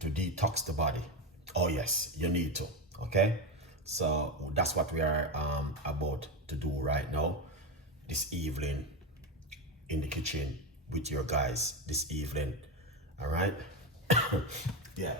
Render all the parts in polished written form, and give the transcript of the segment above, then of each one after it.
to detox the body. Oh yes, you need to. Okay, so that's what we are about to do right now, this evening, in the kitchen with your guys this evening. All right. Yeah.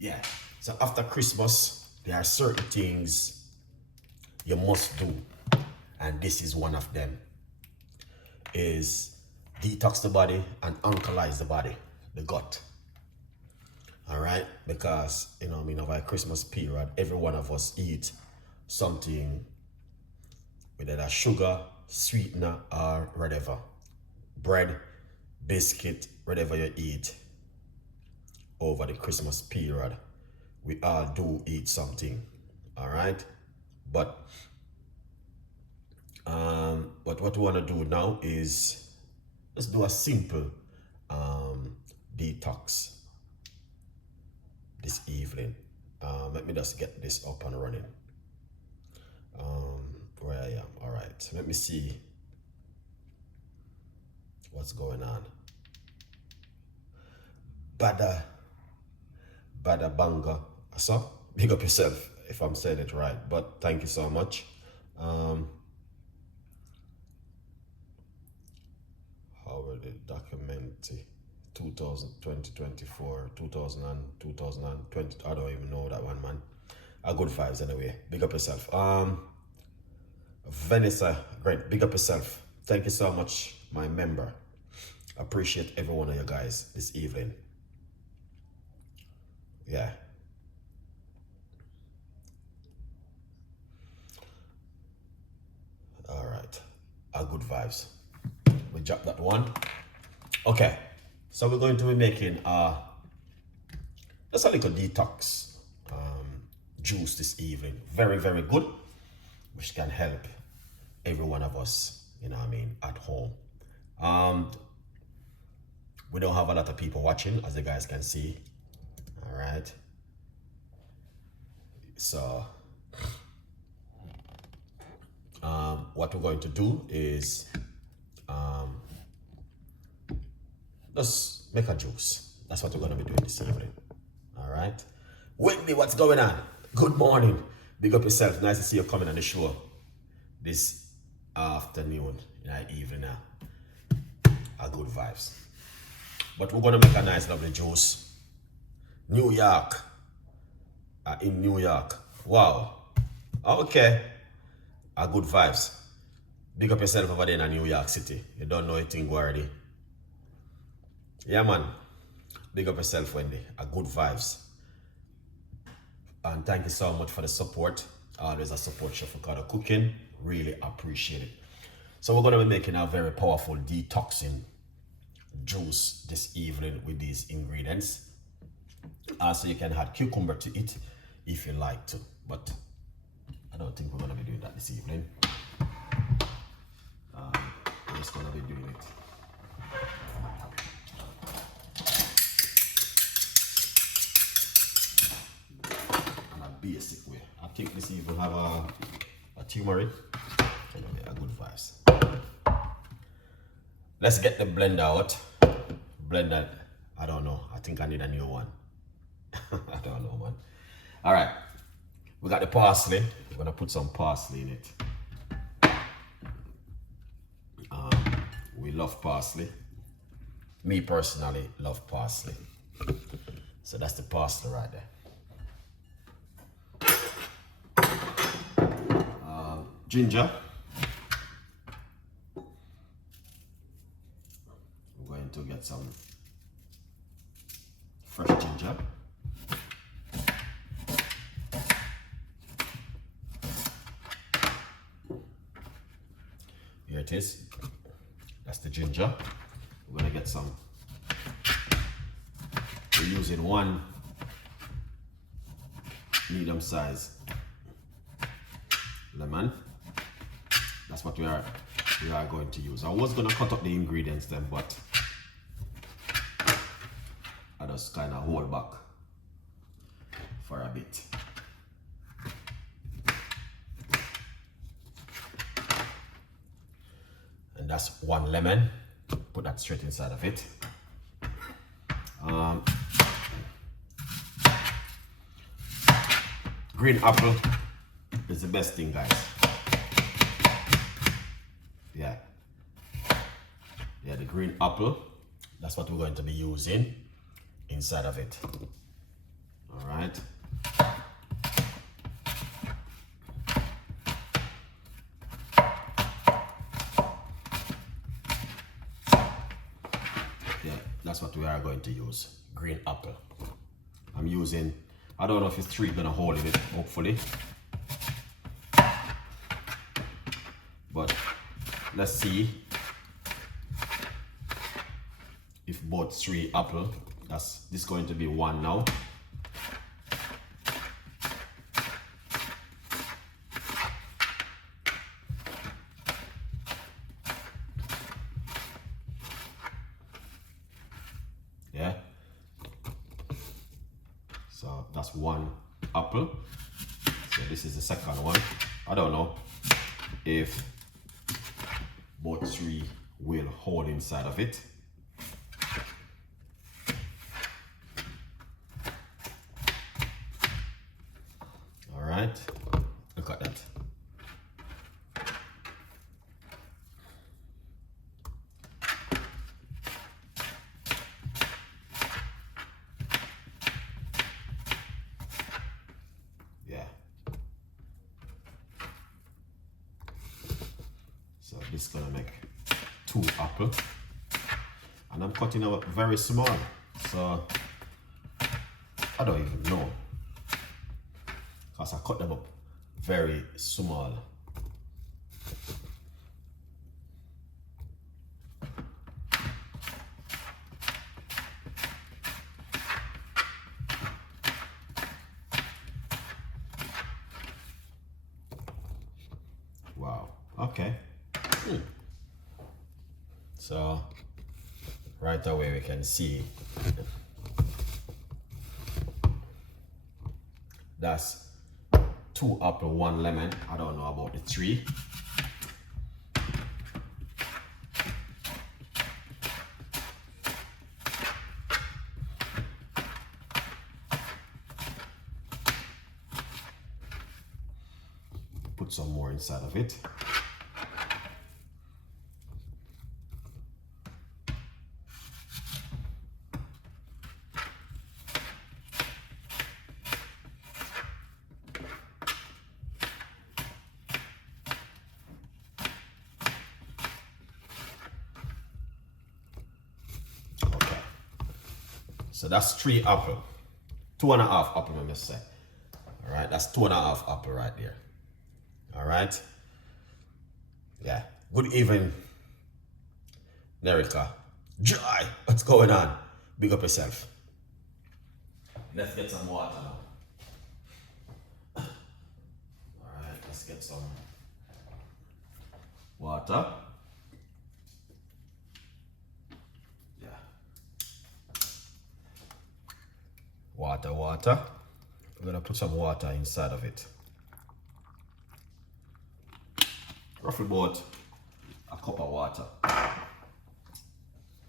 Yeah. So after Christmas, there are certain things you must do, and this is one of them. Is detox the body and alkalize the body, the gut. All right, because over a Christmas period, every one of us eat something with either sugar, sweetener, or whatever, bread, biscuit, whatever you eat over the Christmas period. We all do eat something, all right? But what we want to do now is let's do a simple detox this evening. Let me just get this up and running. Where I am. All right. Let me see what's going on. Bada banga. So big up yourself if I'm saying it right. But thank you so much. How were the document 2024, 2020? I don't even know that one, man. Good vibes anyway. Big up yourself. Vanessa, great. Big up yourself. Thank you so much, my member. Appreciate every one of you guys this evening. Yeah. All right. Good vibes. We dropped that one. Okay. So we're going to be making just a little detox juice this evening. Very, very good, which can help every one of us, at home. We don't have a lot of people watching, as you guys can see. All right. So what we're going to do is just make a juice. That's what we're going to be doing this evening. All right. Whitney, what's going on? Good morning. Big up yourself. Nice to see you coming on the show this afternoon, evening now. Good vibes. But we're going to make a nice, lovely juice. New York. In New York. Wow. Okay. Good vibes. Big up yourself over there in New York City. You don't know anything already. Yeah, man. Big up yourself, Wendy. Good vibes. And thank you so much for the support. Always a support Chef Ricardo cooking. Really appreciate it. So we're going to be making a very powerful detoxing juice this evening with these ingredients. So you can add cucumber to it if you like to. But I don't think we're going to be doing that this evening. We're just going to be doing it. Basic way. I think this even have a turmeric. Anyway, good vibes. Let's get the blender out. Blender, I don't know. I think I need a new one. I don't know, man. All right. We got the parsley. We're gonna put some parsley in it. We love parsley. Me personally love parsley. So that's the parsley right there. Ginger. We're going to get some fresh ginger. Here it is. That's the ginger. We're going to get some. We're using one medium size lemon. That's what we are going to use. I was going to cut up the ingredients then, but I just kind of hold back for a bit. And that's one lemon. Put that straight inside of it. Um, green apple is the best thing, guys. Yeah. Yeah, the green apple. That's what we're going to be using inside of it. All right. Yeah, that's what we are going to use. Green apple. I'm using, I don't know if it's 3 gonna hold it, hopefully. But let's see if both 3 apple, this going to be 1 now. Yeah. So that's 1 apple. So this is the second one. I don't know if both 3 will hold inside of it. All right, look at that. Yeah. So this is gonna make 2 apple, and I'm cutting out very small, so I don't even know, because I cut them up very small. Wow, okay. So right away we can see that's 2 apple, 1 lemon. I don't know about the 3. Put some more inside of it. So that's 3 apple, 2.5 apple, I must say. All right, that's 2.5 apple right there. All right. Yeah. Good evening, Nerica. Joy, what's going on? Big up yourself. Let's get some water now. All right, let's get some water. Water. We're gonna put some water inside of it. Roughly about a cup of water.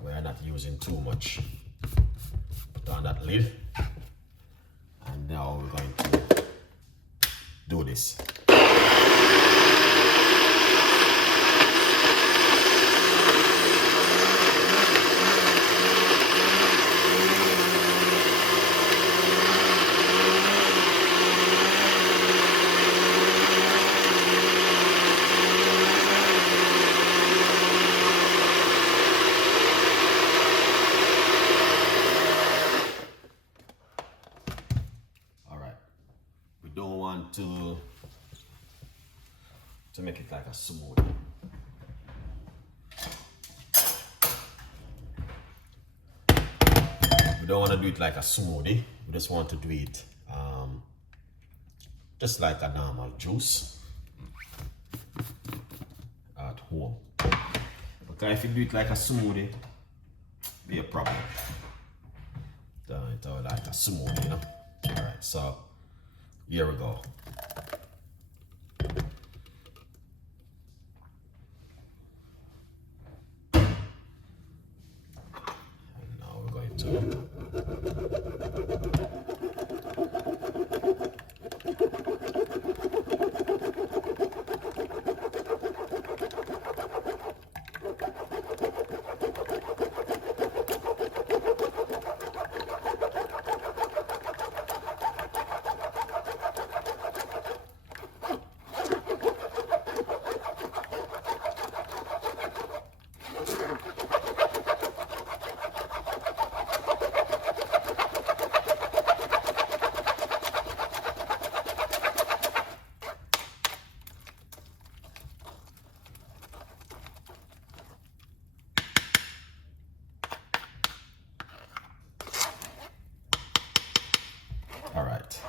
We're not using too much. Put on that lid. And now we're going to do this. To make it like a smoothie. We don't want to do it like a smoothie. We just want to do it just like a normal juice at home. Okay, if you do it like a smoothie, be a problem. Do it like a smoothie, you know. All right, so here we go. And now we're going to All right.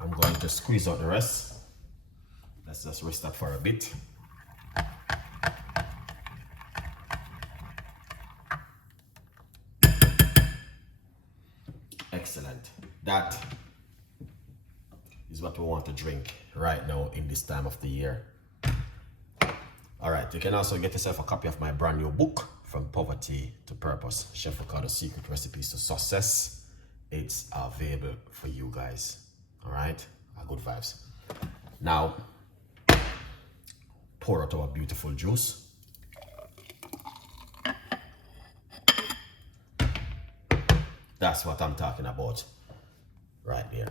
I'm going to squeeze out the rest. Let's just rest that for a bit. Excellent. That is what we want to drink right now in this time of the year. All right, you can also get yourself a copy of my brand new book, From Poverty to Purpose, Chef Ricardo's Secret Recipes to Success. It's available for you guys. All right, good vibes. Now, pour out our beautiful juice. That's what I'm talking about right there.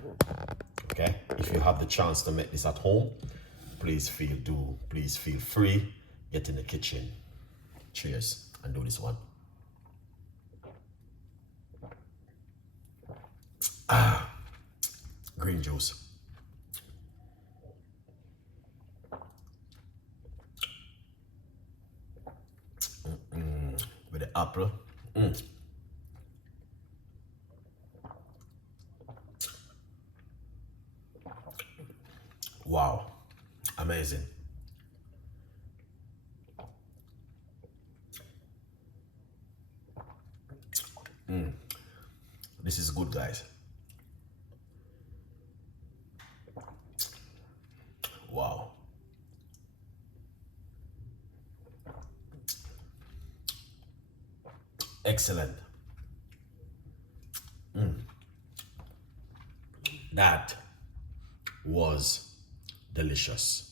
Okay, if you have the chance to make this at home, please feel free. Get in the kitchen. Cheers, and do this one. Green juice. With the apple. Wow, amazing. This is good, guys. Wow. Excellent. That was delicious.